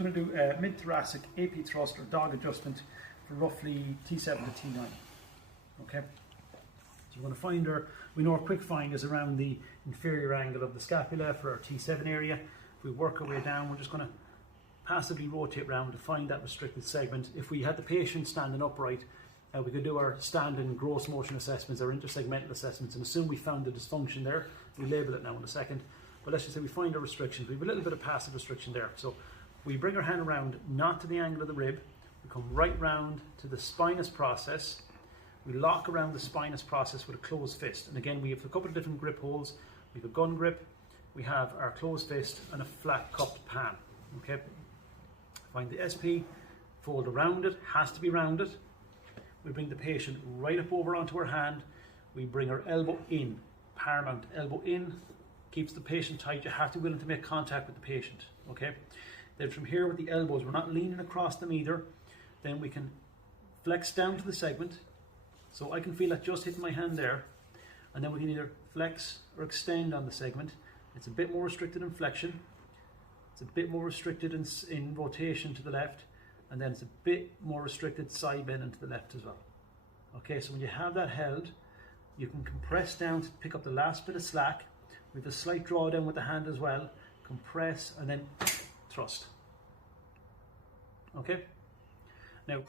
going to do a mid-thoracic AP thrust or dog adjustment for roughly T7 to T9. Okay, so we're going to find we know our quick find is around the inferior angle of the scapula for our T7 area. If we work our way down, we're just going to passively rotate around to find that restricted segment. If we had the patient standing upright, we could do our standing gross motion assessments, our intersegmental assessments, and assume we found the dysfunction there. We label it now in a second. But let's just say we find our restrictions. We have a little bit of passive restriction there. So we bring our hand around, not to the angle of the rib. We come right round to the spinous process. We lock around the spinous process with a closed fist. And again, we have a couple of different grip holds. We have a gun grip, we have our closed fist, and a flat cupped palm. Okay. Find the SP, fold around it, has to be rounded. We bring the patient right up over onto our hand. We bring our elbow in, paramount, elbow in, keeps the patient tight. You have to be willing to make contact with the patient, okay? Then from here with the elbows, we're not leaning across them either. Then we can flex down to the segment. So I can feel that just hitting my hand there. And then we can either flex or extend on the segment. It's a bit more restricted in flexion. It's a bit more restricted in rotation to the left. And then it's a bit more restricted side bending to the left as well. Okay, so when you have that held, you can compress down to pick up the last bit of slack. We have a slight drawdown with the hand as well. Compress and then thrust. Okay? Now...